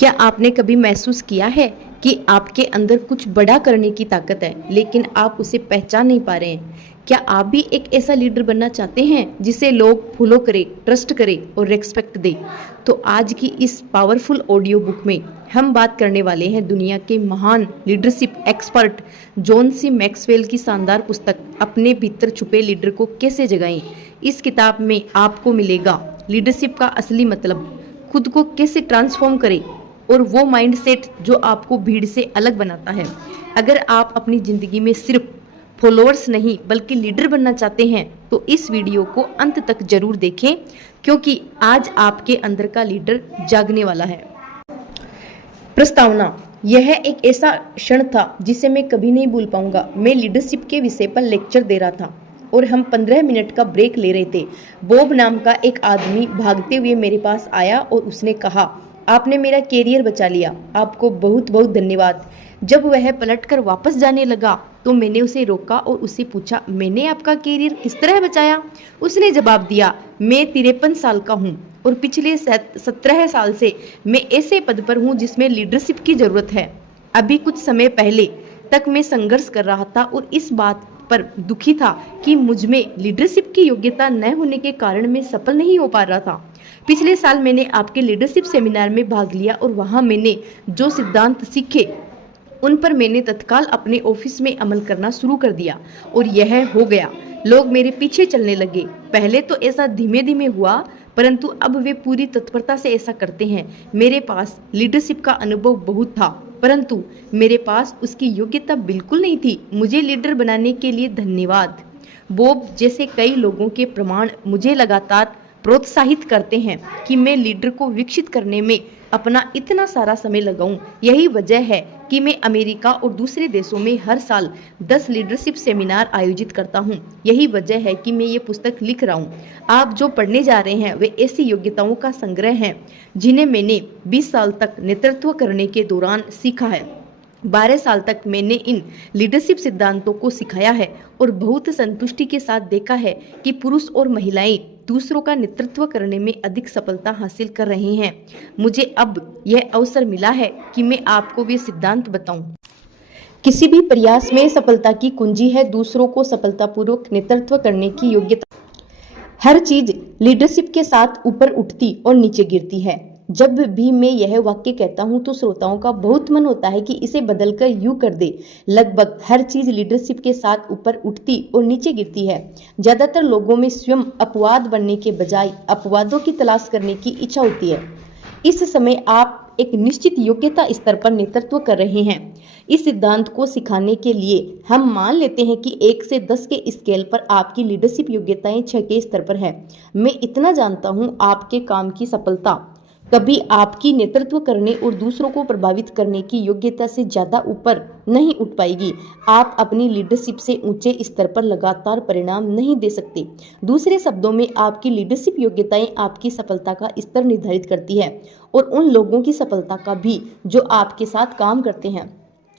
क्या आपने कभी महसूस किया है कि आपके अंदर कुछ बड़ा करने की ताकत है, लेकिन आप उसे पहचान नहीं पा रहे हैं? क्या आप भी एक ऐसा लीडर बनना चाहते हैं जिसे लोग फॉलो करें, ट्रस्ट करें और रिस्पेक्ट दें? तो आज की इस पावरफुल ऑडियो बुक में हम बात करने वाले हैं दुनिया के महान leadership expert John C Maxwell की शानदार पुस्तक अपने भीतर छुपे लीडर को कैसे जगाएं। इस किताब में आपको मिलेगा लीडरशिप का असली मतलब, खुद को कैसे ट्रांसफॉर्म करें और वो माइंडसेट जो आपको भीड़ से अलग बनाता है। अगर आप अपनी ज़िंदगी में सिर्फ फॉलोअर्स नहीं बल्कि लीडर बनना चाहते हैं तो इस वीडियो को अंत तक जरूर देखें, क्योंकि आज आपके अंदर का लीडर जागने वाला है। प्रस्तावना: यह एक ऐसा क्षण था जिसे मैं कभी नहीं भूल पाऊंगा। मैं लीडरशिप के विषय पर लेक्चर दे रहा था और हम 15 मिनट का ब्रेक ले रहे थे। बॉब नाम का एक आदमी भागते हुए मेरे पास आया और उसने कहा, आपने मेरा कैरियर बचा लिया, आपको बहुत बहुत धन्यवाद। जब वह पलटकर वापस जाने लगा तो मैंने उसे रोका और उससे पूछा, मैंने आपका कैरियर किस तरह बचाया? उसने जवाब दिया, मैं 53 साल का हूँ और पिछले 17 साल से मैं ऐसे पद पर हूँ जिसमें लीडरशिप की ज़रूरत है। अभी कुछ समय पहले तक मैं संघर्ष कर रहा था और इस बात पर दुखी था कि मुझ में लीडरशिप की योग्यता न होने के कारण मैं सफल नहीं हो पा रहा था। पिछले साल मैंने आपके लीडरशिप सेमिनार में भाग लिया और वहां मैंने जो सिद्धांत सीखे उन पर मैंने तत्काल अपने ऑफिस में अमल करना शुरू कर दिया और यह हो गया। लोग मेरे पीछे चलने लगे। पहले तो ऐसा धीमे धीमे हुआ, परंतु अब वे पूरी तत्परता से ऐसा करते हैं। मेरे पास लीडरशिप का अनुभव बहुत था, परंतु मेरे पास उसकी योग्यता बिल्कुल नहीं थी। मुझे लीडर बनाने के लिए धन्यवाद। बॉब जैसे कई लोगों के प्रमाण मुझे लगातार प्रोत्साहित करते हैं कि मैं लीडर को विकसित करने में अपना इतना सारा समय लगाऊं। यही वजह है कि मैं अमेरिका और दूसरे देशों में हर साल 10 लीडरशिप सेमिनार आयोजित करता हूं। यही वजह है कि मैं ये पुस्तक लिख रहा हूं। आप जो पढ़ने जा रहे हैं वे ऐसी योग्यताओं का संग्रह हैं जिन्हें मैंने 20 साल तक नेतृत्व करने के दौरान सीखा है। 12 साल तक मैंने इन लीडरशिप सिद्धांतों को सिखाया है और बहुत संतुष्टि के साथ देखा है कि पुरुष और महिलाएं दूसरों का नेतृत्व करने में अधिक सफलता हासिल कर रहे हैं। मुझे अब यह अवसर मिला है कि मैं आपको वे सिद्धांत बताऊं। किसी भी प्रयास में सफलता की कुंजी है दूसरों को सफलतापूर्वक नेतृत्व करने की योग्यता। हर चीज लीडरशिप के साथ ऊपर उठती और नीचे गिरती है। जब भी मैं यह वाक्य कहता हूं तो श्रोताओं का बहुत मन होता है कि इसे बदलकर यूं कर दे। लगभग हर चीज लीडरशिप के साथ ऊपर उठती और नीचे गिरती है। ज्यादातर लोगों में स्वयं अपवाद बनने के बजाय अपवादों की तलाश करने की इच्छा होती है। इस समय आप एक निश्चित योग्यता स्तर पर नेतृत्व कर रहे हैं। इस सिद्धांत को सिखाने के लिए हम मान लेते हैं कि 1 से 10 के स्केल पर आपकी लीडरशिप योग्यताएं 6 के स्तर पर है। मैं इतना जानता हूं, आपके काम की सफलता कभी आपकी नेतृत्व करने और दूसरों को प्रभावित करने की योग्यता से ज्यादा ऊपर नहीं उठ पाएगी। आप अपनी लीडरशिप से ऊंचे स्तर पर लगातार परिणाम नहीं दे सकते। दूसरे शब्दों में, आपकी लीडरशिप योग्यताएं आपकी सफलता का स्तर निर्धारित करती है और उन लोगों की सफलता का भी जो आपके साथ काम करते हैं।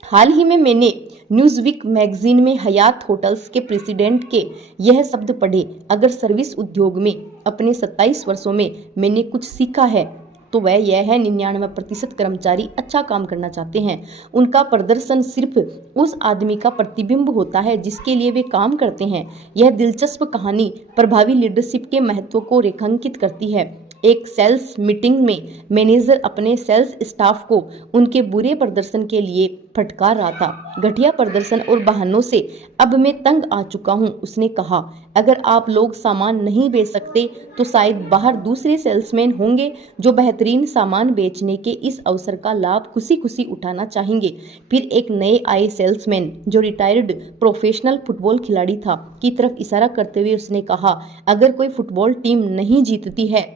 हाल ही में मैंने न्यूज़वीक मैगजीन में हयात होटल्स के प्रेसिडेंट के यह शब्द पढ़े, अगर सर्विस उद्योग में अपने 27 वर्षों में मैंने कुछ सीखा है तो वह यह है, 99% कर्मचारी अच्छा काम करना चाहते हैं। उनका प्रदर्शन सिर्फ उस आदमी का प्रतिबिंब होता है जिसके लिए वे काम करते हैं। यह दिलचस्प कहानी प्रभावी लीडरशिप के महत्व को रेखांकित करती है। एक सेल्स मीटिंग में मैनेजर अपने सेल्स स्टाफ को उनके बुरे प्रदर्शन के लिए फटकार रहा था। घटिया प्रदर्शन और बहानों से अब मैं तंग आ चुका हूं, उसने कहा। अगर आप लोग सामान नहीं बेच सकते तो शायद बाहर दूसरे सेल्समैन होंगे जो बेहतरीन सामान बेचने के इस अवसर का लाभ खुशी खुशी उठाना चाहेंगे। फिर एक नए आए सेल्समैन जो रिटायर्ड प्रोफेशनल फुटबॉल खिलाड़ी था की तरफ इशारा करते हुए उसने कहा, अगर कोई फुटबॉल टीम नहीं जीतती है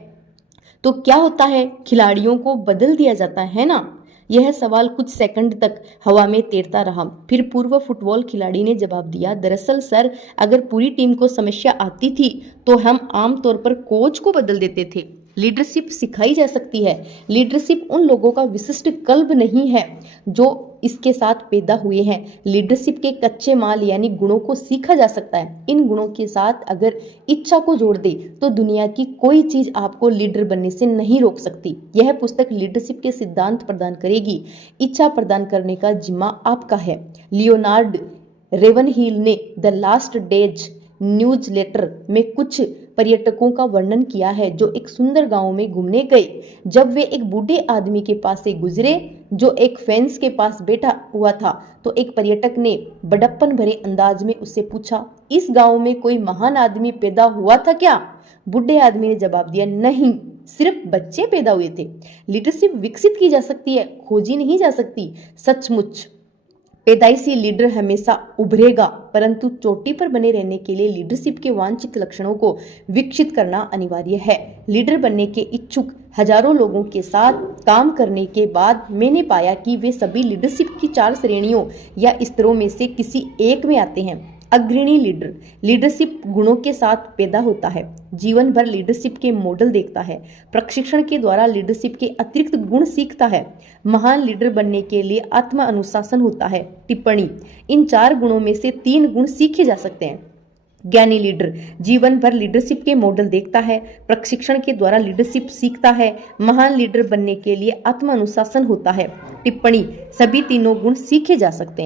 तो क्या होता है? खिलाड़ियों को बदल दिया जाता है ना? यह सवाल कुछ सेकंड तक हवा में तैरता रहा। फिर पूर्व फुटबॉल खिलाड़ी ने जवाब दिया, दरअसल सर, अगर पूरी टीम को समस्या आती थी तो हम आमतौर पर कोच को बदल देते थे। लीडरशिप सिखाई जा सकती है। लीडरशिप उन लोगों का विशिष्ट कल्ब नहीं है जो इसके साथ पैदा हुए हैं। लीडरशिप के कच्चे माल यानी गुणों को सीखा जा सकता है। इन गुणों के साथ अगर इच्छा को जोड़ दे तो दुनिया की कोई चीज आपको लीडर बनने से नहीं रोक सकती। यह पुस्तक लीडरशिप के सिद्धांत प्रदान करेगी। इच्छा प्रदान करने का जिम्मा आपका है। लियोनार्ड रेवनहिल ने द लास्ट डेज न्यूज़लेटर में कुछ पर्यटकों का वर्णन किया है जो एक सुंदर गांव में घूमने गए। जब वे एक बूढ़े आदमी के पास से गुजरे जो एक फेंस के पास बैठा हुआ था तो एक पर्यटक ने बड़प्पन भरे अंदाज में उससे पूछा, इस गांव में कोई महान आदमी पैदा हुआ था क्या? बूढ़े आदमी ने जवाब दिया, नहीं, सिर्फ बच्चे पैदा हुए थे। लीडरशिप विकसित की जा सकती है, खोजी नहीं जा सकती। सचमुच पैदाइशी लीडर हमेशा उभरेगा, परंतु चोटी पर बने रहने के लिए लीडरशिप के वांछित लक्षणों को विकसित करना अनिवार्य है। लीडर बनने के इच्छुक हजारों लोगों के साथ काम करने के बाद मैंने पाया कि वे सभी लीडरशिप की 4 श्रेणियों या स्तरों में से किसी एक में आते हैं। अग्रणी लीडर लीडरशिप गुणों के साथ पैदा होता है, जीवन भर लीडरशिप के मॉडल देखता है, प्रशिक्षण के द्वारा लीडरशिप के अतिरिक्त गुण सीखता है। महान लीडर बनने के लिए आत्म अनुशासन होता है। टिप्पणी, इन 4 गुणों में से 3 गुण सीखे जा सकते हैं। ज्ञानी लीडर जीवन भर लीडरशिप के मॉडल देखता है, प्रशिक्षण के द्वारा लीडरशिप सीखता है। महान लीडर बनने के लिए आत्म अनुशासन होता है। टिप्पणी, सभी तीनों गुण सीखे जा सकते हैं।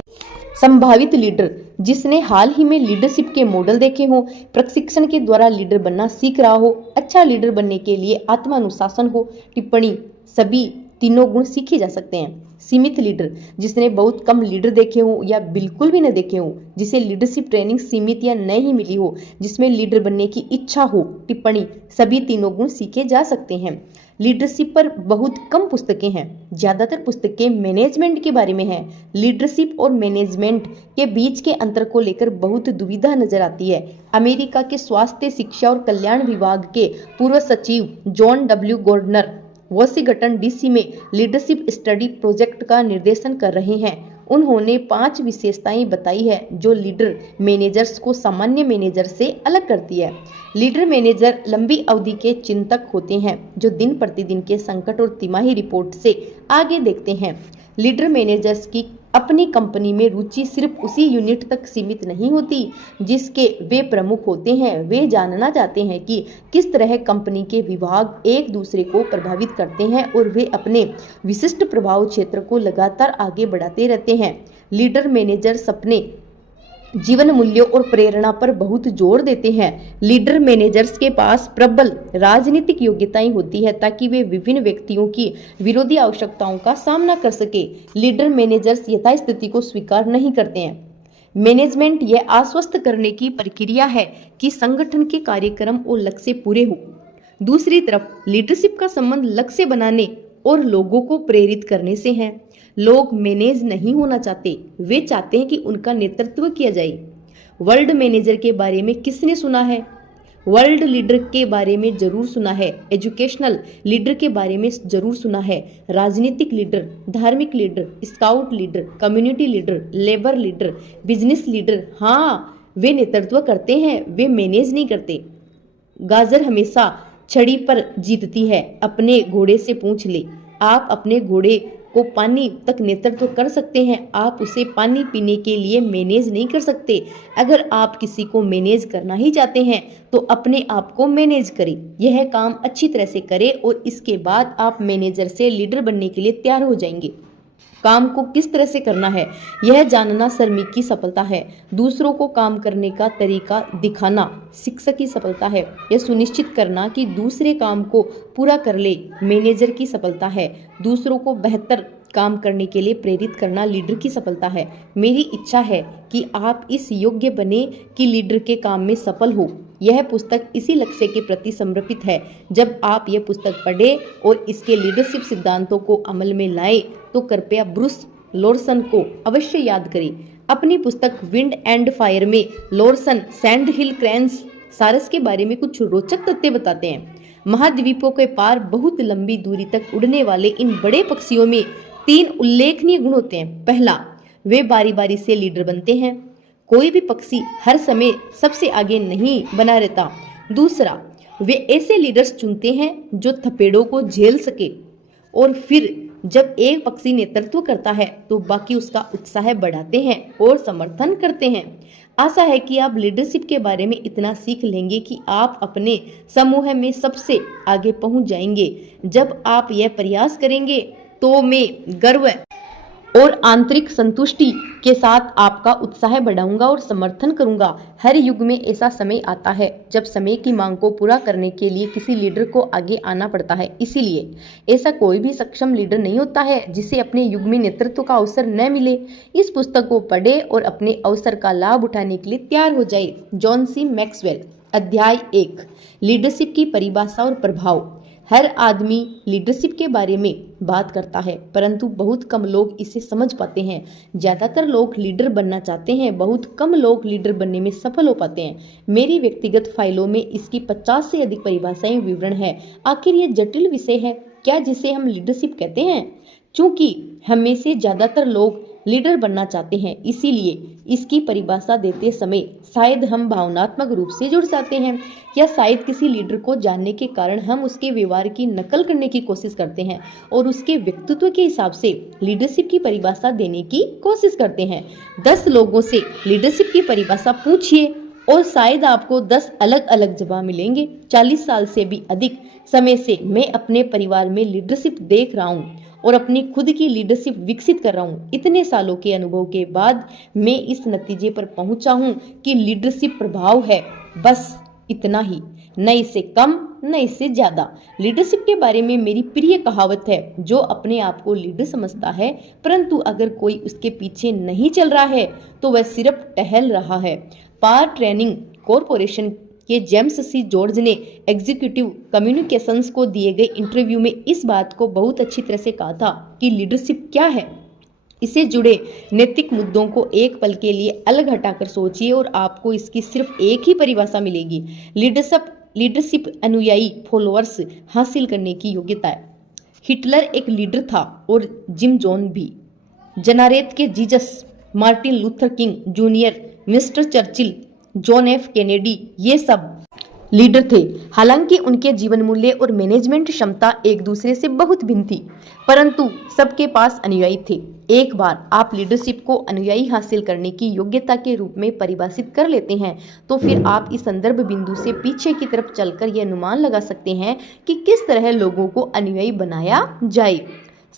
संभावित लीडर जिसने हाल ही में लीडरशिप के मॉडल देखे हो, प्रशिक्षण के द्वारा लीडर बनना सीख रहा हो, अच्छा लीडर बनने के लिए आत्म अनुशासन हो। टिप्पणी, सभी तीनों गुण सीखे जा सकते हैं। सीमित लीडर जिसने बहुत कम लीडर देखे हो या बिल्कुल भी न देखे हो, जिसे लीडरशिप ट्रेनिंग सीमित या नहीं मिली हो, जिसमें लीडर बनने की इच्छा हो। टिप्पणी, सभी तीनों गुण सीखे जा सकते हैं। लीडरशिप पर बहुत कम पुस्तकें हैं, ज्यादातर पुस्तकें मैनेजमेंट के बारे में हैं। लीडरशिप और मैनेजमेंट के बीच के अंतर को लेकर बहुत दुविधा नजर आती है। अमेरिका के स्वास्थ्य, शिक्षा और कल्याण विभाग के पूर्व सचिव जॉन डब्ल्यू गॉर्डनर वाशिंगटन डीसी में लीडरशिप स्टडी प्रोजेक्ट का निर्देशन कर रहे हैं। उन्होंने 5 विशेषताएं बताई है जो लीडर मैनेजर्स को सामान्य मैनेजर से अलग करती है। लीडर मैनेजर लंबी अवधि के चिंतक होते हैं जो दिन प्रतिदिन के संकट और तिमाही रिपोर्ट से आगे देखते हैं। लीडर मैनेजर्स की अपनी कंपनी में रुचि सिर्फ उसी यूनिट तक सीमित नहीं होती जिसके वे प्रमुख होते हैं। वे जानना चाहते हैं कि किस तरह कंपनी के विभाग एक दूसरे को प्रभावित करते हैं और वे अपने विशिष्ट प्रभाव क्षेत्र को लगातार आगे बढ़ाते रहते हैं। लीडर मैनेजर्स अपने जीवन मूल्यों और प्रेरणा पर बहुत जोर देते हैं। लीडर मैनेजर्स के पास प्रबल राजनीतिक योग्यताएं होती है ताकि वे विभिन्न व्यक्तियों की विरोधी आवश्यकताओं का सामना कर सके। लीडर मैनेजर्स यथास्थिति को स्वीकार नहीं करते हैं। मैनेजमेंट यह आश्वस्त करने की प्रक्रिया है कि संगठन के कार्यक्रम और लक्ष्य पूरे हो। दूसरी तरफ लीडरशिप का संबंध लक्ष्य बनाने और लोगों को प्रेरित करने से है। लोग मैनेज नहीं होना चाहते, वे चाहते हैं कि उनका नेतृत्व किया जाए। वर्ल्ड मैनेजर के बारे में किसने सुना है? वर्ल्ड लीडर के बारे में जरूर सुना है। एजुकेशनल लीडर के बारे में जरूर सुना है। राजनीतिक लीडर, धार्मिक leader, scout leader, community leader, labour leader, business leader, हाँ, वे नेतृत्व करते हैं, वे मैनेज नहीं करते। गाजर हमेशा छड़ी पर जीतती है। अपने घोड़े से पूछ ले, आप अपने घोड़े को पानी तक नेतृत्व कर सकते हैं, आप उसे पानी पीने के लिए मैनेज नहीं कर सकते। अगर आप किसी को मैनेज करना ही चाहते हैं तो अपने आप को मैनेज करें, यह काम अच्छी तरह से करें और इसके बाद आप मैनेजर से लीडर बनने के लिए तैयार हो जाएंगे। काम को किस तरह से करना है यह जानना श्रमिक की सफलता है। दूसरों को काम करने का तरीका दिखाना शिक्षक की सफलता है। यह सुनिश्चित करना कि दूसरे काम को पूरा कर ले मैनेजर की सफलता है। दूसरों को बेहतर काम करने के लिए प्रेरित करना लीडर की सफलता है। मेरी इच्छा है कि आप इस योग्य बने कि लीडर के काम में सफल हो। यह पुस्तक इसी लक्ष्य के प्रति समर्पित है। जब आप यह पुस्तक पढ़ें और इसके लीडरशिप सिद्धांतों को अमल में लाएं तो कृपया ब्रूस लॉर्सन को अवश्य याद करें। अपनी पुस्तक विंड एंड फायर में लॉर्सन सैंडहिल क्रैंस सारस के बारे में कुछ रोचक तथ्य बताते हैं। महाद्वीपों के पार बहुत लंबी दूरी तक उड़ने वाले इन बड़े पक्षियों में 3 उल्लेखनीय गुण होते हैं। पहला, वे बारी बारी से लीडर बनते हैं। कोई भी पक्षी हर समय सबसे आगे नहीं बना रहता। दूसरा, वे ऐसे लीडर्स चुनते हैं जो थपेड़ों को झेल सके और फिर जब एक पक्षी नेतृत्व करता है तो बाकी उसका उत्साह बढ़ाते हैं और समर्थन करते हैं। आशा है कि आप लीडरशिप के बारे में इतना सीख लेंगे कि आप अपने समूह में सबसे आगे पहुंच जाएंगे। जब आप यह प्रयास करेंगे तो मैं गर्व और आंतरिक संतुष्टि के साथ आपका उत्साह बढ़ाऊंगा और समर्थन करूंगा। हर युग में ऐसा समय आता है जब समय की मांग को पूरा करने के लिए किसी लीडर को आगे आना पड़ता है। इसीलिए ऐसा कोई भी सक्षम लीडर नहीं होता है जिसे अपने युग में नेतृत्व का अवसर न मिले। इस पुस्तक को पढ़े और अपने अवसर का लाभ उठाने के लिए तैयार हो जाए। John C Maxwell. अध्याय 1, लीडरशिप की परिभाषा और प्रभाव। हर आदमी लीडरशिप के बारे में बात करता है, परंतु बहुत कम लोग इसे समझ पाते हैं। ज्यादातर लोग लीडर बनना चाहते हैं, बहुत कम लोग लीडर बनने में सफल हो पाते हैं। मेरी व्यक्तिगत फाइलों में इसकी 50 से अधिक परिभाषाएं विवरण है। आखिर ये जटिल विषय है क्या जिसे हम लीडरशिप कहते हैं? चूंकि हमें से ज्यादातर लोग लीडर बनना चाहते हैं, इसीलिए इसकी परिभाषा देते समय शायद हम भावनात्मक रूप से जुड़ जाते हैं, या शायद किसी लीडर को जानने के कारण हम उसके व्यवहार की नकल करने की कोशिश करते हैं और उसके व्यक्तित्व के हिसाब से लीडरशिप की परिभाषा देने की कोशिश करते हैं। 10 लोगों से लीडरशिप की परिभाषा पूछिए और शायद आपको 10 अलग अलग जवाब मिलेंगे। 40 साल से भी अधिक समय से मैं अपने परिवार में लीडरशिप देख रहा हूँ और अपनी खुद की लीडरशिप विकसित कर रहा हूँ। इतने सालों के अनुभव के बाद मैं इस नतीजे पर पहुंचा हूँ कि लीडरशिप प्रभाव है, बस इतना ही, न इससे कम न इससे ज्यादा। लीडरशिप के बारे में मेरी प्रिय कहावत है, जो अपने आप को लीडर समझता है परंतु अगर कोई उसके पीछे नहीं चल रहा है तो वह सिर्फ टहल रहा है। पावर ट्रेनिंग कॉरपोरेशन के जेम्स सी जॉर्ज ने एग्जीक्यूटिव कम्युनिकेशंस को दिए गए इंटरव्यू में इस बात को बहुत अच्छी तरह से कहा था कि लीडरशिप क्या है। इससे जुड़े नैतिक मुद्दों को एक पल के लिए अलग हटाकर सोचिए और आपको इसकी सिर्फ एक ही परिभाषा मिलेगी। लीडरशिप अनुयायी फॉलोअर्स हासिल करने की योग्यता है। हिटलर एक लीडर था और जिम जॉन भी। जनारेत के Jesus, Martin Luther king junior, mister Churchill, John F Kennedy, ये सब लीडर थे। हालांकि उनके जीवन मूल्य और मैनेजमेंट क्षमता एक दूसरे से बहुत भिन्न थी, परंतु सबके पास अनुयायी थे। एक बार आप लीडरशिप को अनुयायी हासिल करने की योग्यता के रूप में परिभाषित कर लेते हैं तो फिर आप इस संदर्भ बिंदु से पीछे की तरफ चलकर यह अनुमान लगा सकते हैं कि किस तरह लोगों को अनुयायी बनाया जाए।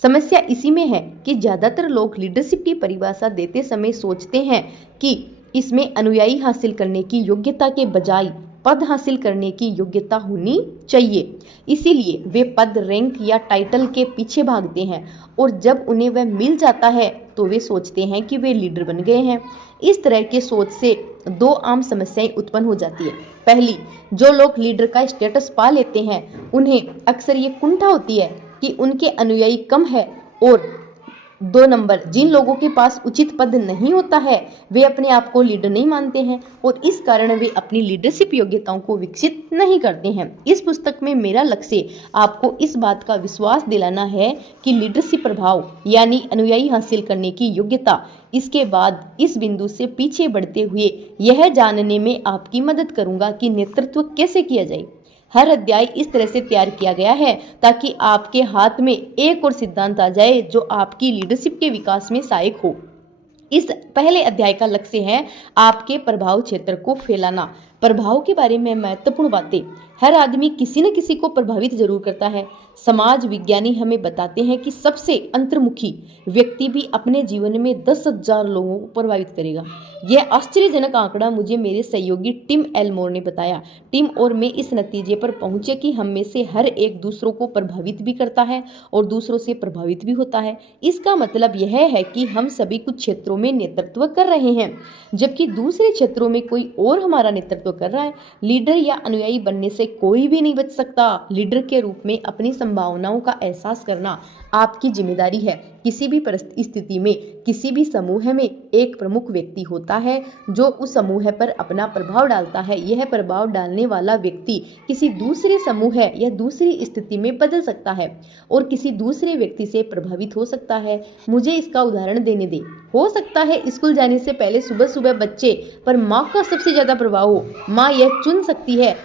समस्या इसी में है कि ज्यादातर लोग लीडरशिप की परिभाषा देते समय सोचते हैं कि इसमें अनुयायी हासिल करने की योग्यता के बजाय पद हासिल करने की योग्यता होनी चाहिए। इसीलिए वे पद, रैंक या टाइटल के पीछे भागते हैं और जब उन्हें वह मिल जाता है तो वे सोचते हैं कि वे लीडर बन गए हैं। इस तरह के सोच से 2 आम समस्याएं उत्पन्न हो जाती है। पहली, जो लोग लीडर का स्टेटस पा लेते हैं उन्हें अक्सर ये कुंठा होती है कि उनके अनुयायी कम है, और 2 नंबर, जिन लोगों के पास उचित पद नहीं होता है वे अपने आप को लीडर नहीं मानते हैं और इस कारण वे अपनी लीडरशिप योग्यताओं को विकसित नहीं करते हैं। इस पुस्तक में मेरा लक्ष्य आपको इस बात का विश्वास दिलाना है कि लीडरशिप प्रभाव यानी अनुयायी हासिल करने की योग्यता, इसके बाद इस बिंदु से पीछे बढ़ते हुए यह जानने में आपकी मदद करूंगा कि नेतृत्व कैसे किया जाए। हर अध्याय इस तरह से तैयार किया गया है ताकि आपके हाथ में एक और सिद्धांत आ जाए जो आपकी लीडरशिप के विकास में सहायक हो। इस पहले अध्याय का लक्ष्य है आपके प्रभाव क्षेत्र को फैलाना। प्रभाव के बारे में महत्वपूर्ण बातें। हर आदमी किसी न किसी को प्रभावित जरूर करता है। समाज विज्ञानी हमें बताते हैं कि सबसे अंतर्मुखी व्यक्ति भी अपने जीवन में 10,000 लोगों को प्रभावित करेगा। यह आश्चर्यजनक आंकड़ा मुझे मेरे सहयोगी टिम एल्मोर ने बताया। टिम और मैं इस नतीजे पर पहुंचे कि हम में से हर एक दूसरों को प्रभावित भी करता है और दूसरों से प्रभावित भी होता है। इसका मतलब यह है कि हम सभी कुछ क्षेत्रों में नेतृत्व कर रहे हैं जबकि दूसरे क्षेत्रों में कोई और हमारा नेतृत्व कर रहा है। लीडर या अनुयायी बनने से कोई भी नहीं बच सकता। लीडर के रूप में अपनी संभावनाओं का एहसास करना आपकी जिम्मेदारी है। किसी भी परिस्थिति में, किसी भी समूह में एक प्रमुख व्यक्ति होता है जो उस समूह पर अपना प्रभाव डालता है। यह प्रभाव डालने वाला व्यक्ति किसी दूसरे समूह या दूसरी स्थिति में बदल सकता है और किसी दूसरे व्यक्ति से प्रभावित हो सकता है। मुझे इसका उदाहरण देने दे। हो सकता है स्कूल जाने से पहले सुबह सुबह बच्चे पर माँ का सबसे ज्यादा प्रभाव हो। माँ यह चुन सकती है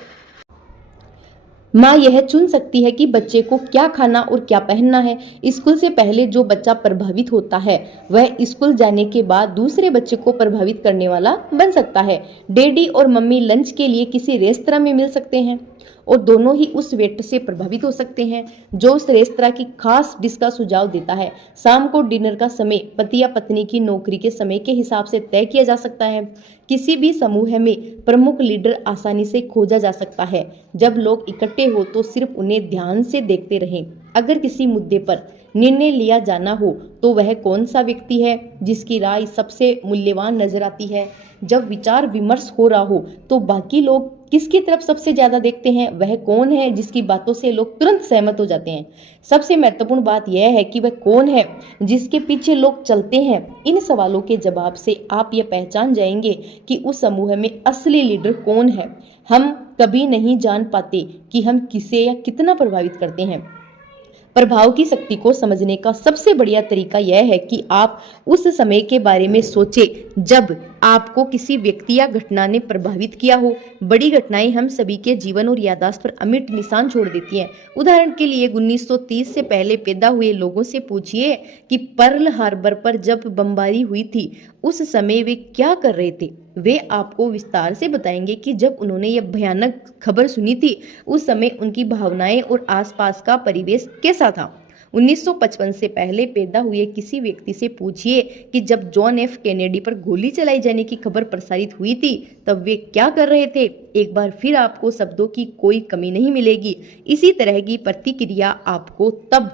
माँ यह चुन सकती है कि बच्चे को क्या खाना और क्या पहनना है। स्कूल से पहले जो बच्चा प्रभावित होता है वह स्कूल जाने के बाद दूसरे बच्चे को प्रभावित करने वाला बन सकता है। डैडी और मम्मी लंच के लिए किसी रेस्तरां में मिल सकते हैं और दोनों ही उस वेटर से प्रभावित हो सकते हैं जो उस रेस्तरां की खास डिश का सुझाव देता है। शाम को डिनर का समय पति या पत्नी की नौकरी के समय के हिसाब से तय किया जा सकता है। किसी भी समूह में प्रमुख लीडर आसानी से खोजा जा सकता है। जब लोग इकट्ठे हो तो सिर्फ उन्हें ध्यान से देखते रहें। अगर किसी मुद्दे पर निर्णय लिया जाना हो तो वह कौन सा व्यक्ति है जिसकी राय सबसे मूल्यवान नजर आती है। जब विचार विमर्श हो रहा हो तो बाकी लोग किसकी तरफ सबसे ज्यादा देखते हैं, वह कौन है जिसकी बातों से लोग तुरंत सहमत हो जाते हैं। सबसे महत्वपूर्ण बात यह है कि वह कौन है जिसके पीछे लोग चलते हैं। इन सवालों के जवाब से आप यह पहचान जाएंगे कि उस समूह में असली लीडर कौन है। हम कभी नहीं जान पाते कि हम किसे या कितना प्रभावित करते हैं। प्रभाव की शक्ति को समझने का सबसे बढ़िया तरीका यह है कि आप उस समय के बारे में सोचें जब आपको किसी व्यक्ति या घटना ने प्रभावित किया हो। बड़ी घटनाएं हम सभी के जीवन और याददाश्त पर अमिट निशान छोड़ देती हैं। उदाहरण के लिए 1930 से पहले पैदा हुए लोगों से पूछिए कि पर्ल हार्बर पर जब बमबारी हुई थी उस समय वे क्या कर रहे थे। वे आपको विस्तार से बताएंगे कि जब उन्होंने यह भयानक खबर सुनी थी उस समय उनकी भावनाएं और आसपास का परिवेश कैसा था। 1955 से पहले पैदा हुए किसी व्यक्ति से पूछिए कि जब जॉन एफ कैनेडी पर गोली चलाई जाने की खबर प्रसारित हुई थी तब वे क्या कर रहे थे। एक बार फिर आपको शब्दों की कोई कमी नहीं मिलेगी। इसी तरह की प्रतिक्रिया आपको तब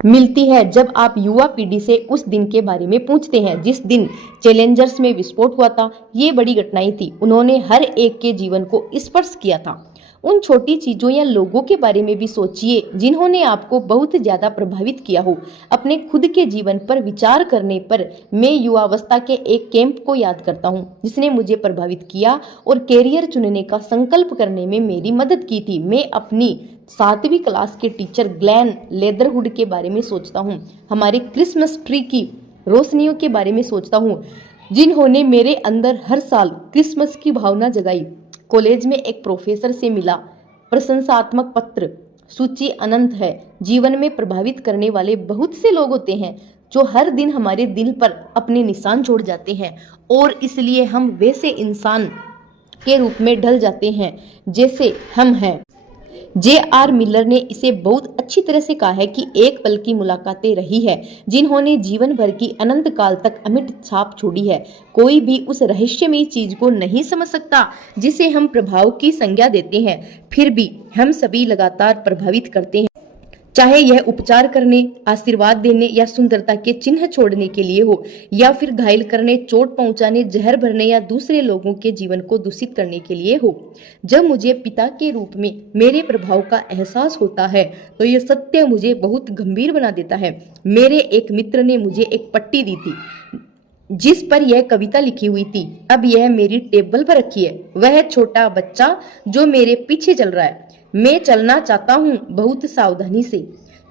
मिलती है जब आप युवा पीढ़ी से उस दिन के बारे में पूछते हैं जिस दिन चैलेंजर्स में विस्फोट हुआ था। ये बड़ी घटनाएं थी, उन्होंने हर एक के जीवन को स्पर्श किया था। उन छोटी चीजों या लोगों के बारे में भी सोचिए जिन्होंने आपको बहुत ज्यादा प्रभावित किया हो। अपने खुद के जीवन पर विचार करने पर मैं युवावस्था के एक कैंप को याद करता हूँ जिसने मुझे प्रभावित किया और कैरियर चुनने का संकल्प करने में मेरी मदद की थी। मैं अपनी 7वीं क्लास के टीचर ग्लेन लेदरहुड के बारे में सोचता हूँ, हमारे क्रिसमस ट्री की रोशनियों के बारे में सोचता हूँ जिन्होंने मेरे अंदर हर साल क्रिसमस की भावना जगाई। कॉलेज में एक प्रोफेसर से मिला प्रशंसात्मक पत्र। सूची अनंत है। जीवन में प्रभावित करने वाले बहुत से लोग होते हैं जो हर दिन हमारे दिल पर अपने निशान छोड़ जाते हैं और इसलिए हम वैसे इंसान के रूप में ढल जाते हैं जैसे हम हैं। J.R. मिलर ने इसे बहुत अच्छी तरह से कहा है कि एक पल की मुलाकातें रही है जिन्होंने जीवन भर की अनंत काल तक अमिट छाप छोड़ी है। कोई भी उस रहस्यमयी चीज को नहीं समझ सकता जिसे हम प्रभाव की संज्ञा देते हैं, फिर भी हम सभी लगातार प्रभावित करते हैं, चाहे यह उपचार करने, आशीर्वाद देने या सुंदरता के चिन्ह छोड़ने के लिए हो या फिर घायल करने, चोट पहुंचाने, जहर भरने या दूसरे लोगों के जीवन को दूषित करने के लिए हो। जब मुझे पिता के रूप में मेरे प्रभाव का एहसास होता है तो यह सत्य मुझे बहुत गंभीर बना देता है। मेरे एक मित्र ने मुझे एक पट्टी दी थी जिस पर यह कविता लिखी हुई थी। अब यह मेरी टेबल पर रखी है। वह छोटा बच्चा जो मेरे पीछे चल रहा है। मैं चलना चाहता हूँ बहुत सावधानी से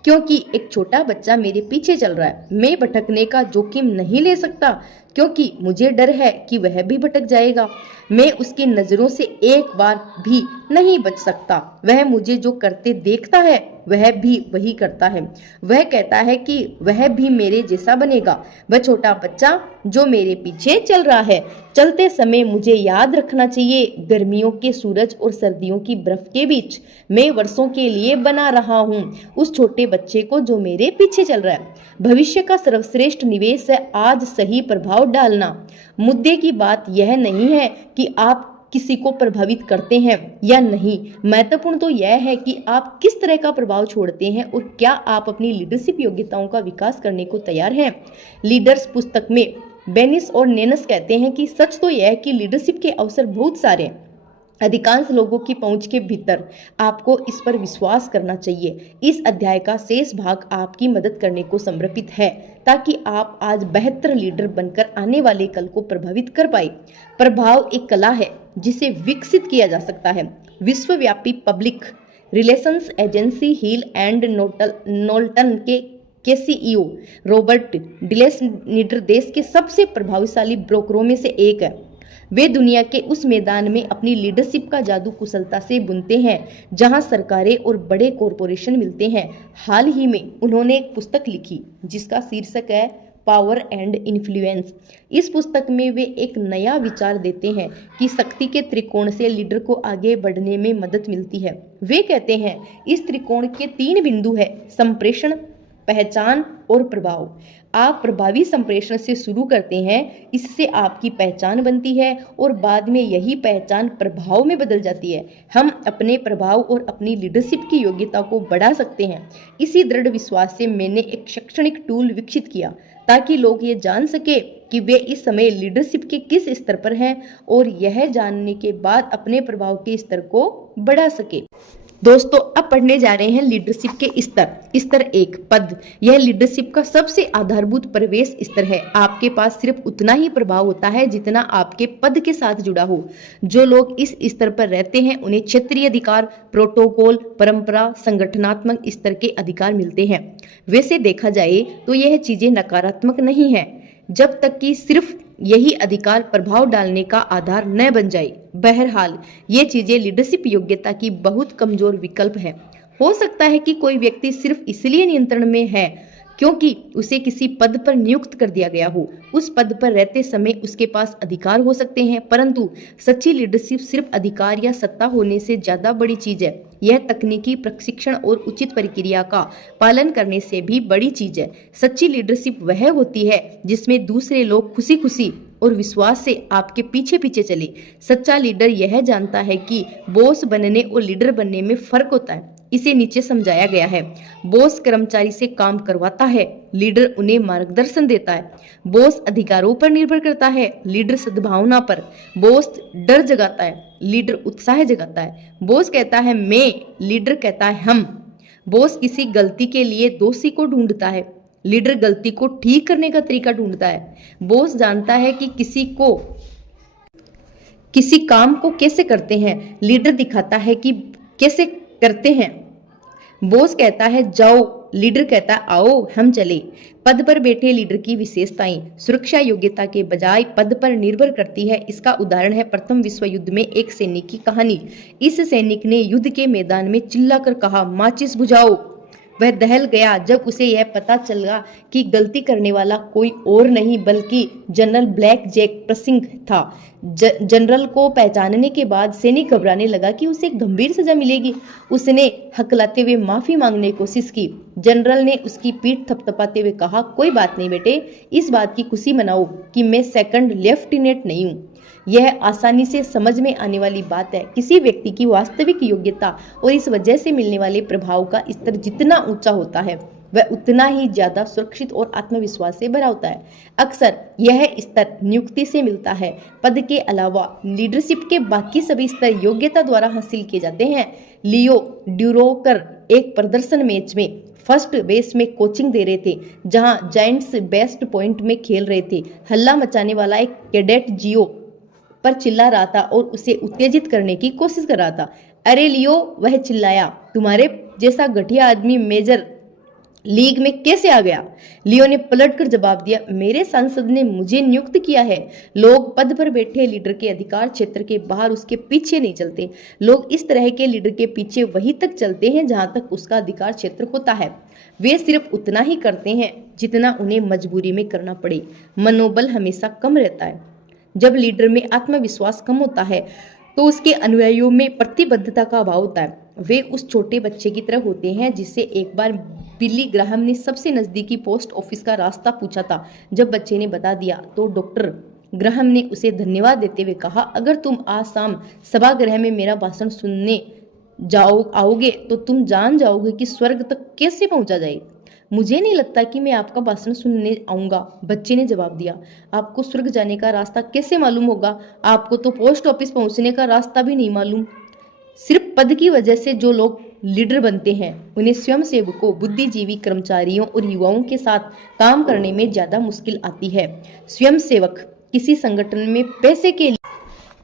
क्योंकि एक छोटा बच्चा मेरे पीछे चल रहा है। मैं भटकने का जोखिम नहीं ले सकता क्योंकि मुझे डर है कि वह भी भटक जाएगा। मैं उसकी नजरों से एक बार भी नहीं बच सकता। वह मुझे जो करते देखता है वह भी वही करता है। वह कहता है कि वह भी मेरे जैसा बनेगा। वह छोटा बच्चा जो मेरे पीछे चल रहा है। चलते समय मुझे याद रखना चाहिए, गर्मियों के सूरज और सर्दियों की बर्फ के बीच मैं वर्षों के लिए बना रहा हूँ उस छोटे बच्चे को जो मेरे पीछे चल रहा है। भविष्य का सर्वश्रेष्ठ निवेश है आज सही प्रभाव डालना। मुद्दे की बात यह नहीं है कि आप किसी को प्रभावित करते हैं या नहीं, महत्वपूर्ण तो यह है कि आप किस तरह का प्रभाव छोड़ते हैं और क्या आप अपनी लीडरशिप योग्यताओं का विकास करने को तैयार हैं। लीडर्स पुस्तक में बेनिस और नेनस कहते हैं कि सच तो यह है कि लीडरशिप के अवसर बहुत सारे हैं, अधिकांश लोगों की पहुंच के भीतर। आपको इस पर विश्वास करना चाहिए। इस अध्याय का शेष भाग आपकी मदद करने को समर्पित है ताकि आप आज बेहतर लीडर बनकर आने वाले कल को प्रभावित कर पाए। प्रभाव एक कला है जिसे विकसित किया जा सकता है। विश्वव्यापी public relations agency hill and Knowlton के सीईओ रॉबर्ट डिलेसनिटर देश के सबसे प्रभावशाली ब्रोकरों में से एक है। वे दुनिया के उस मैदान में अपनी लीडरशिप का जादू कुशलता से बुनते हैं जहां सरकारें और बड़े कॉरपोरेशन मिलते हैं। हाल ही में उन्होंने एक पुस्तक लिखी जिसका शीर्षक है पावर एंड इन्फ्लुएंस। इस पुस्तक में वे एक नया विचार देते हैं कि शक्ति के त्रिकोण से लीडर को आगे बढ़ने में मदद मिलती है। वे कहते हैं इस त्रिकोण के 3 बिंदु है: संप्रेषण, पहचान और प्रभाव। आप प्रभावी संप्रेषण से शुरू करते हैं, इससे आपकी पहचान बनती है और बाद में यही पहचान प्रभाव में बदल जाती है। हम अपने प्रभाव और अपनी लीडरशिप की योग्यता को बढ़ा सकते हैं। इसी दृढ़ विश्वास से मैंने एक शैक्षणिक टूल विकसित किया ताकि लोग ये जान सके कि वे इस समय लीडरशिप के किस स्तर पर हैं और यह जानने के बाद अपने प्रभाव के स्तर को बढ़ा सके। दोस्तों, अब पढ़ने जा रहे हैं लीडरशिप के स्तर। स्तर 1, पद। यह लीडरशिप का सबसे आधारभूत प्रवेश स्तर है। आपके पास सिर्फ उतना ही प्रभाव होता है जितना आपके पद के साथ जुड़ा हो। जो लोग इस स्तर पर रहते हैं उन्हें क्षेत्रीय अधिकार, प्रोटोकॉल, परंपरा, संगठनात्मक स्तर के अधिकार मिलते हैं। वैसे देखा जाए तो यह चीजें नकारात्मक नहीं है जब तक कि सिर्फ यही अधिकार प्रभाव डालने का आधार न बन जाए। बहरहाल ये चीजें लीडरशिप योग्यता की बहुत कमजोर विकल्प है। हो सकता है कि कोई व्यक्ति सिर्फ इसलिए नियंत्रण में है क्योंकि उसे किसी पद पर नियुक्त कर दिया गया हो। उस पद पर रहते समय उसके पास अधिकार हो सकते हैं, परंतु सच्ची लीडरशिप सिर्फ अधिकार या सत्ता होने से ज्यादा बड़ी चीज है। यह तकनीकी प्रशिक्षण और उचित प्रक्रिया का पालन करने से भी बड़ी चीज है। सच्ची लीडरशिप वह होती है जिसमें दूसरे लोग खुशी खुशी और विश्वास से आपके पीछे पीछे चले। सच्चा लीडर यह जानता है कि बॉस बनने और लीडर बनने में फर्क होता है। इसे नीचे समझाया गया है। बॉस कर्मचारी से काम करवाता है, लीडर उन्हें मार्गदर्शन देता है। बॉस अधिकारों पर निर्भर करता है, लीडर सद्भावना पर। बॉस डर जगाता है, लीडर उत्साह जगाता है। बॉस कहता है मैं, लीडर कहता है हम। बॉस किसी गलती के लिए दोषी को ढूंढता है, लीडर गलती को ठीक करने का तरीका ढूंढता है। बॉस जानता है कि किसी काम को कैसे करते हैं, लीडर दिखाता है कि कैसे करते हैं। बॉस कहता है जाओ, लीडर कहता है आओ हम चले। पद पर बैठे लीडर की विशेषताएं सुरक्षा योग्यता के बजाय पद पर निर्भर करती है। इसका उदाहरण है प्रथम विश्व युद्ध में एक सैनिक की कहानी। इस सैनिक ने युद्ध के मैदान में चिल्लाकर कहा माचिस बुझाओ। वह दहल गया जब उसे यह पता चला कि गलती करने वाला कोई और नहीं बल्कि जनरल ब्लैक जैक प्रसिंग था। जनरल को पहचानने के बाद सैनिक घबराने लगा कि उसे गंभीर सजा मिलेगी। उसने हकलाते हुए माफी मांगने की कोशिश की। जनरल ने उसकी पीठ थपथपाते हुए कहा कोई बात नहीं बेटे, इस बात की खुशी मनाओ कि मैं सेकंड लेफ्टिनेंट नहीं हूँ। यह आसानी से समझ में आने वाली बात है। किसी व्यक्ति की वास्तविक योग्यता और इस वजह से मिलने वाले प्रभाव का स्तर जितना ऊंचा होता है वह उतना ही ज्यादा सुरक्षित और आत्मविश्वास से भरा होता है। अक्सर यह स्तर नियुक्ति से मिलता है। पद के अलावा लीडरशिप के बाकी सभी स्तर योग्यता द्वारा हासिल किए जाते हैं। लियो ड्यूरोकर एक प्रदर्शन मैच में फर्स्ट बेस में कोचिंग दे रहे थे जहां जायंट्स बेस्ट पॉइंट में खेल रहे थे। हल्ला मचाने वाला एक कैडेट जियो पर चिल्ला रहा था और उसे उत्तेजित करने की कोशिस कर रहा था। अरे लियो, वह चिल्लाया, तुम्हारे जैसा घटिया आदमी मेजर लीग में कैसे आ गया? लियो ने पलटकर जवाब दिया, मेरे सांसद ने मुझे नियुक्त किया है। लोग पद पर बैठे लीडर के अधिकार क्षेत्र के बाहर उसके पीछे नहीं चलते। लोग इस तरह के लीडर के पीछे वहीं तक चलते हैं जहां तक उसका अधिकार क्षेत्र होता है। वे सिर्फ उतना ही करते हैं जितना उन्हें मजबूरी में करना पड़े। मनोबल हमेशा कम रहता है। जब लीडर में आत्मविश्वास कम होता है तो उसके अनुयायियों में प्रतिबद्धता का अभाव होता है। वे उस छोटे बच्चे की तरह होते हैं जिससे एक बार बिली ग्राहम ने सबसे नजदीकी पोस्ट ऑफिस का रास्ता पूछा था। जब बच्चे ने बता दिया तो डॉक्टर ग्राहम ने उसे धन्यवाद देते हुए कहा, अगर तुम आज शाम सभागृह में मेरा भाषण सुनने आओगे तो तुम जान जाओगे कि स्वर्ग तक कैसे पहुंचा जाए। मुझे नहीं लगता कि मैं आपका भाषण सुनने आऊंगा, बच्चे ने जवाब दिया। आपको स्वर्ग जाने का रास्ता कैसे मालूम होगा? आपको तो पोस्ट ऑफिस पहुंचने का रास्ता भी नहीं मालूम। सिर्फ पद की वजह से जो लोग लीडर बनते हैं उन्हें स्वयंसेवकों, बुद्धिजीवी, कर्मचारियों और युवाओं के साथ काम करने में ज्यादा मुश्किल आती है। स्वयंसेवक किसी संगठन में पैसे के लिए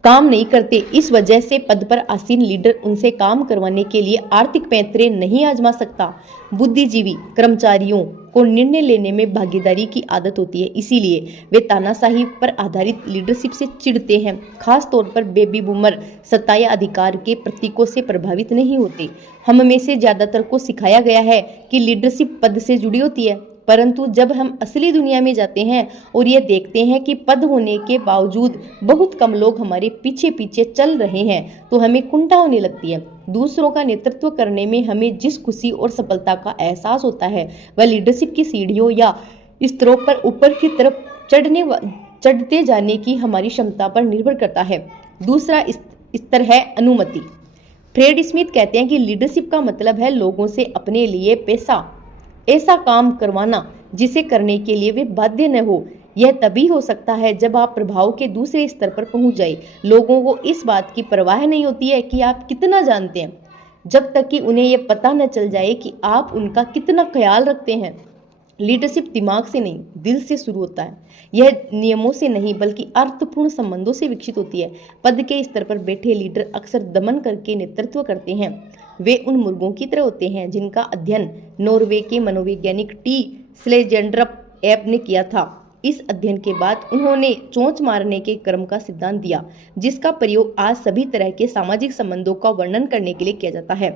काम नहीं करते। इस वजह से पद पर आसीन लीडर उनसे काम करवाने के लिए आर्थिक पैंतरे नहीं आजमा सकता। बुद्धिजीवी कर्मचारियों को निर्णय लेने में भागीदारी की आदत होती है, इसीलिए वे तानाशाही पर आधारित लीडरशिप से चिढ़ते हैं। खास तौर पर बेबी बूमर सत्ता या अधिकार के प्रतीकों से प्रभावित नहीं होते। हम में से ज्यादातर को सिखाया गया है कि लीडरशिप पद से जुड़ी होती है, परंतु जब हम असली दुनिया में जाते हैं और ये देखते हैं कि पद होने के बावजूद बहुत कम लोग हमारे पीछे पीछे चल रहे हैं, तो हमें कुंठा होने लगती है। दूसरों का नेतृत्व करने में हमें जिस खुशी और सफलता का एहसास होता है, वह लीडरशिप की सीढ़ियों या स्तरों पर ऊपर की तरफ चढ़ते जाने की हमारी क्षमता पर निर्भर करता है। दूसरा स्तर है अनुमति। फ्रेड स्मिथ कहते हैं कि लीडरशिप का मतलब है लोगों से अपने लिए ऐसा काम करवाना जिसे करने के लिए वे बाध्य न हो। यह तभी हो सकता है जब आप प्रभाव के दूसरे स्तर पर पहुंच जाए। लोगों को इस बात की परवाह नहीं होती है कि आप कितना जानते हैं, जब तक कि उन्हें यह पता न चल जाए कि आप उनका कितना ख्याल रखते हैं। लीडरशिप दिमाग से नहीं, दिल से शुरू होता है। यह नियमों से नहीं बल्कि अर्थपूर्ण संबंधों से विकसित होती है। पद के स्तर पर बैठे लीडर अक्सर दमन करके नेतृत्व करते हैं। वे उन मुर्गों की तरह होते हैं जिनका अध्ययन नॉर्वे के मनोवैज्ञानिक टी स्लेजेंड्रप एप ने किया था। इस अध्ययन के बाद उन्होंने चोंच मारने के क्रम का सिद्धांत दिया, जिसका प्रयोग आज सभी तरह के सामाजिक संबंधों का वर्णन करने के लिए किया जाता है।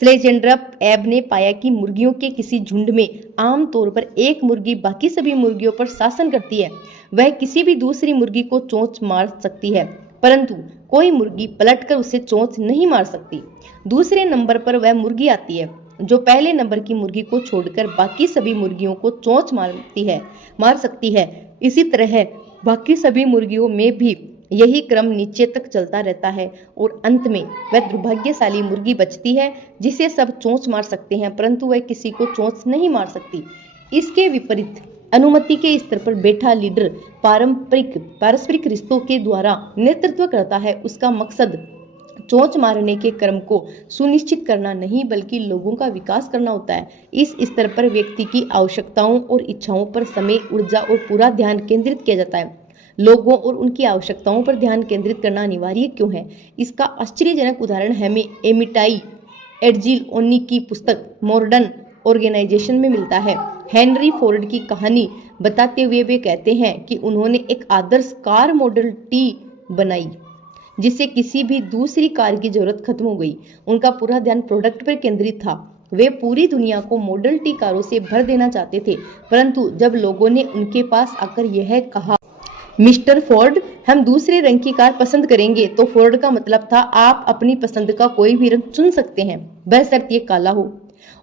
स्लेजेंड्रप एब ने पाया कि मुर्गियों के किसी झुंड में आमतौर पर एक मुर्गी बाकी सभी मुर्गियों पर शासन करती है। वह किसी भी दूसरी मुर्गी को चोंच मार सकती है, परंतु कोई मुर्गी पलटकर उसे चोंच नहीं मार सकती। दूसरे नंबर पर वह मुर्गी आती है जो पहले नंबर की मुर्गी को छोड़कर बाकी सभी मुर्गियों को चोंच मार सकती है। इसी तरह बाकी सभी मुर्गियों में भी यही क्रम नीचे तक चलता रहता है और अंत में वह दुर्भाग्यशाली मुर्गी बचती है जिसे सब चोंच मार सकते हैं, परंतु वह किसी को चोंच नहीं मार सकती। इसके विपरीत अनुमति के स्तर पर बैठा लीडर पारस्परिक रिश्तों के द्वारा नेतृत्व करता है। उसका मकसद चोंच मारने के क्रम को सुनिश्चित करना नहीं बल्कि लोगों का विकास करना होता है। इस स्तर पर व्यक्ति की आवश्यकताओं और इच्छाओं पर समय, ऊर्जा और पूरा ध्यान केंद्रित किया जाता है। लोगों और उनकी आवश्यकताओं पर ध्यान केंद्रित करना अनिवार्य क्यों है? इसका आश्चर्यजनक उदाहरण हमें एमिटाई एडजिल ओनी की पुस्तक मॉडर्न ऑर्गेनाइजेशन में मिलता है। हेनरी फोर्ड की कहानी बताते हुए वे कहते हैं कि उन्होंने एक आदर्श कार मॉडल टी बनाई जिससे किसी भी दूसरी कार की जरूरत खत्म हो गई। उनका पूरा ध्यान प्रोडक्ट पर केंद्रित था। वे पूरी दुनिया को मॉडल टी कारों से भर देना चाहते थे, परंतु जब लोगों ने उनके पास आकर यह कहा, मिस्टर फोर्ड, हम दूसरे रंग की कार पसंद करेंगे, तो फोर्ड का मतलब था आप अपनी पसंद का कोई भी रंग चुन सकते हैं, बशर्ते ये काला हो।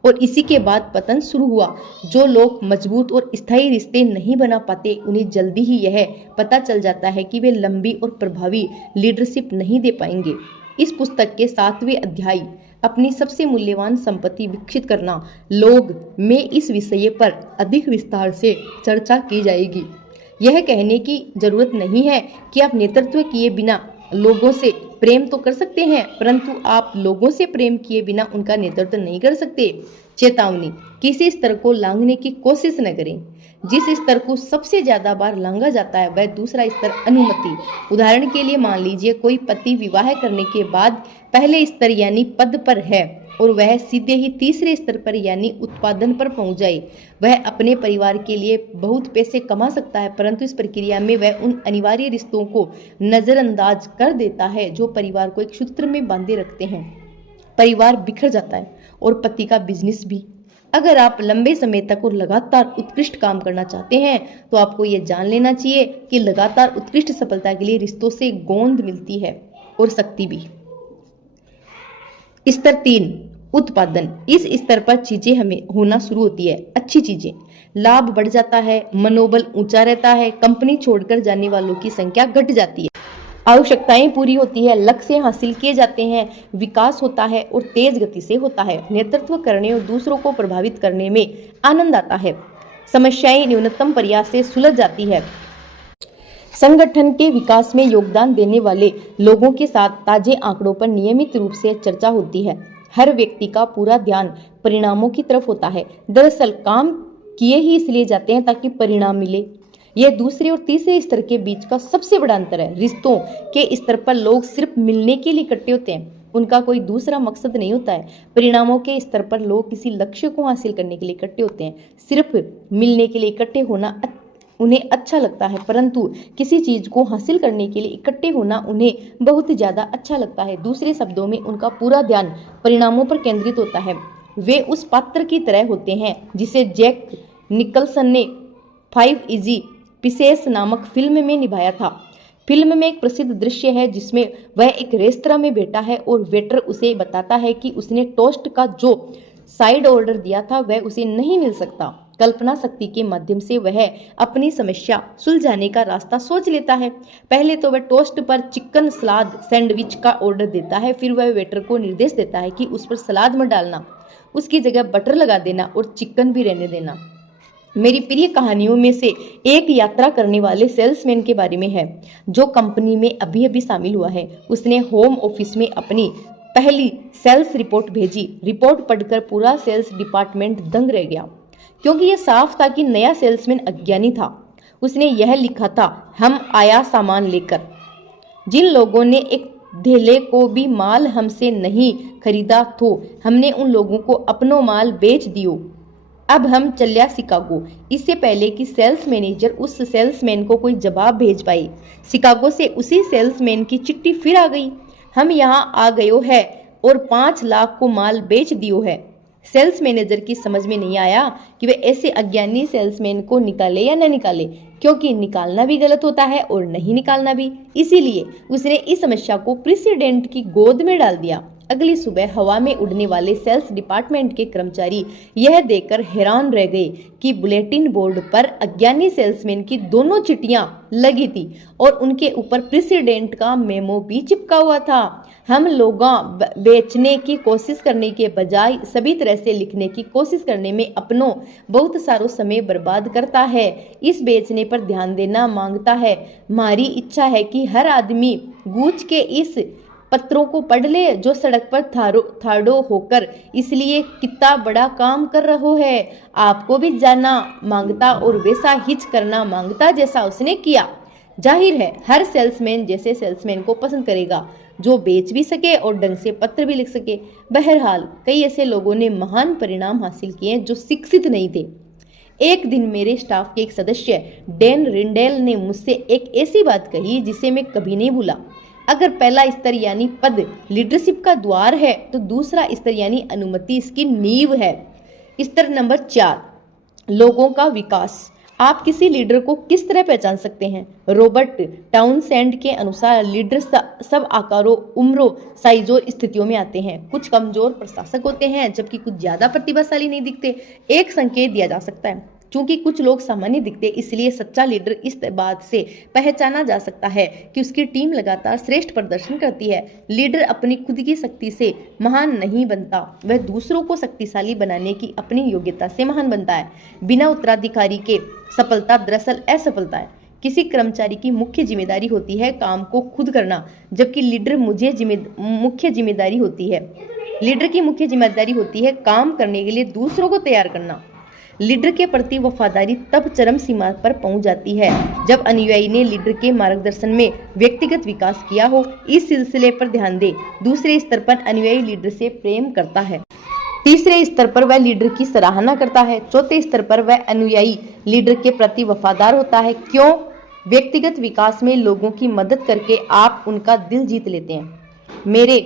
और इसी के बाद पतन शुरू हुआ। जो लोग मजबूत और स्थायी रिश्ते नहीं बना पाते, उन्हें जल्दी ही यह पता चल जाता है कि वे लंबी और प्रभावी लीडरशिप नहीं दे पाएंगे। इस पुस्तक के 7वें अध्याय अपनी सबसे मूल्यवान संपत्ति विकसित करना लोग में इस विषय पर अधिक विस्तार से चर्चा की जाएगी। यह कहने की जरूरत नहीं है कि आप नेतृत्व किए बिना लोगों से प्रेम तो कर सकते हैं, परंतु आप लोगों से प्रेम किए बिना उनका नेतृत्व नहीं कर सकते। चेतावनी, किसी स्तर को लांघने की कोशिश न करें। जिस स्तर को सबसे ज्यादा बार लांघा जाता है वह दूसरा स्तर अनुमति। उदाहरण के लिए मान लीजिए कोई पति विवाह करने के बाद पहले स्तर यानी पद पर है और वह सीधे ही तीसरे स्तर पर यानी उत्पादन पर पहुंच जाए। वह अपने परिवार के लिए बहुत पैसे कमा सकता है, परंतु इस प्रक्रिया में वह उन अनिवार्य रिश्तों को नजरअंदाज कर देता है जो परिवार को एक सूत्र में बांधे रखते हैं। परिवार बिखर जाता है और पति का बिजनेस भी। अगर आप लंबे समय तक और लगातार उत्कृष्ट काम करना चाहते हैं तो आपको ये जान लेना चाहिए कि लगातार उत्कृष्ट सफलता के लिए रिश्तों से गोंद मिलती है और शक्ति भी। स्तर 3, उत्पादन। इस स्तर पर चीजें हमें होना शुरू होती है, अच्छी चीजें। लाभ बढ़ जाता है, मनोबल ऊंचा रहता है, कंपनी छोड़कर जाने वालों की संख्या घट जाती है, आवश्यकताएं पूरी होती है, लक्ष्य हासिल किए जाते हैं, विकास होता है और तेज गति से होता है। नेतृत्व करने और दूसरों को प्रभावित करने में आनंद आता है। समस्याएं न्यूनतम प्रयास से सुलझ जाती है। संगठन के विकास में योगदान देने वाले लोगों के साथ ताजे आंकड़ों पर नियमित रूप से चर्चा होती है। हर व्यक्ति का पूरा ध्यान परिणामों की तरफ होता है। दरअसल काम किए ही इसलिए जाते हैं ताकि परिणाम मिले। यह दूसरे और तीसरे स्तर के बीच का सबसे बड़ा अंतर है। रिश्तों के स्तर पर लोग सिर्फ मिलने के लिए इकट्ठे होते हैं उनका कोई दूसरा मकसद नहीं होता है। परिणामों के स्तर पर लोग किसी लक्ष्य को हासिल करने के लिए इकट्ठे होते हैं। सिर्फ मिलने के लिए इकट्ठे होना उन्हें अच्छा लगता है, परंतु किसी चीज को हासिल करने के लिए इकट्ठे होना उन्हें बहुत ज्यादा अच्छा लगता है। दूसरे शब्दों में उनका पूरा ध्यान परिणामों पर केंद्रित होता है। वे उस पात्र की तरह होते हैं जिसे जैक निकलसन ने 5 इजी पीसेस नामक फिल्म में निभाया था। फिल्म में एक प्रसिद्ध दृश्य है जिसमें वह एक रेस्तरां में बैठा है और वेटर उसे बताता है कि उसने टोस्ट का जो साइड ऑर्डर दिया था वह उसे नहीं मिल सकता। कल्पना शक्ति के माध्यम से वह अपनी समस्या सुलझाने का रास्ता सोच लेता है। पहले तो वह टोस्ट पर चिकन सलाद सैंडविच का ऑर्डर देता है, फिर वह वेटर को निर्देश देता है कि उस पर सलाद मत डालना, उसकी जगह बटर लगा देना और चिकन भी रहने देना। मेरी प्रिय कहानियों में से एक यात्रा करने वाले सेल्समैन के बारे में है जो कंपनी में अभी अभी शामिल हुआ है। उसने होम ऑफिस में अपनी पहली सेल्स रिपोर्ट भेजी। रिपोर्ट पढ़कर पूरा सेल्स डिपार्टमेंट दंग रह गया, क्योंकि यह साफ था कि नया सेल्समैन अज्ञानी था। उसने यह लिखा था, हम आया सामान लेकर। जिन लोगों ने एक धेले को भी माल हमसे नहीं खरीदा तो हमने उन लोगों को अपनो माल बेच दियो। अब हम चलिया शिकागो। इससे पहले कि सेल्स मैनेजर उस सेल्समैन को कोई जवाब भेज पाए, शिकागो से उसी सेल्समैन की चिट्ठी फिर आ गई। हम यहाँ आ गयो है और 5 लाख को माल बेच दियो है। सेल्स मैनेजर की समझ में नहीं आया कि वे ऐसे अज्ञानी सेल्समैन को निकाले या न निकाले, क्योंकि निकालना भी गलत होता है और नहीं निकालना भी। इसीलिए उसने इस समस्या को प्रेसिडेंट की गोद में डाल दिया। अगली सुबह हवा में उड़ने वाले सेल्स डिपार्टमेंट के कर्मचारी यह देखकर हैरान रह गए कि बुलेटिन बोर्ड पर अज्ञानी सेल्समैन की दोनों चिट्ठियां लगी थी और उनके ऊपर प्रेसिडेंट का मेमो भी चिपका हुआ था। हम लोगों बेचने की कोशिश करने के बजाय सभी तरह से लिखने की कोशिश करने में अपनों बहुत सारो समय बर्बाद करता है। इस बेचने पर ध्यान देना मांगता है। हमारी इच्छा है कि हर आदमी गूंज के इस पत्रों को पढ़ ले जो सड़क पर थाड़ो होकर इसलिए कितना बड़ा काम कर रहो है। आपको भी जाना मांगता और वैसा हिच करना मांगता जैसा उसने किया। जाहिर है हर सेल्समैन जैसे सेल्समैन को पसंद करेगा जो बेच भी सके और ढंग से पत्र भी लिख सके। बहरहाल कई ऐसे लोगों ने महान परिणाम हासिल किए जो शिक्षित नहीं थे। एक दिन मेरे स्टाफ के एक सदस्य डैन रिंडेल ने मुझसे एक ऐसी बात कही जिसे मैं कभी नहीं भूला। अगर पहला स्तर यानी पद लीडरशिप का द्वार है तो दूसरा स्तर यानी अनुमति इसकी नींव है। स्तर नंबर 4, लोगों का विकास। आप किसी लीडर को किस तरह पहचान सकते हैं? रॉबर्ट टाउनसेंड के अनुसार लीडर सब आकारों, उम्रों, साइजों, स्थितियों में आते हैं। कुछ कमजोर प्रशासक होते हैं जबकि कुछ ज्यादा प्रतिभाशाली नहीं दिखते। एक संकेत दिया जा सकता है, चूंकि कुछ लोग सामान्य दिखते इसलिए सच्चा लीडर इस बात से पहचाना जा सकता है कि उसकी टीम लगातार श्रेष्ठ प्रदर्शन करती है। लीडर अपनी खुद की शक्ति से महान नहीं बनता, वह दूसरों को शक्तिशाली बनाने की अपनी योग्यता से महान बनता है। बिना उत्तराधिकारी के सफलता दरअसल असफलता है। किसी कर्मचारी की मुख्य जिम्मेदारी होती है काम को खुद करना, जबकि लीडर मुख्य जिम्मेदारी होती है लीडर की मुख्य जिम्मेदारी होती है काम करने के लिए दूसरों को तैयार करना। लीडर के प्रति वफादारी तब चरम सीमा पर पहुंच जाती है जब अनुयायी ने लीडर के मार्गदर्शन में व्यक्तिगत विकास किया हो। इस सिलसिले पर ध्यान दें। दूसरे स्तर पर अनुयायी लीडर से प्रेम करता है। तीसरे स्तर पर वह लीडर की सराहना करता है। चौथे स्तर पर वह अनुयायी लीडर के प्रति वफादार होता है। क्यों? व्यक्तिगत विकास में लोगों की मदद करके आप उनका दिल जीत लेते हैं। मेरे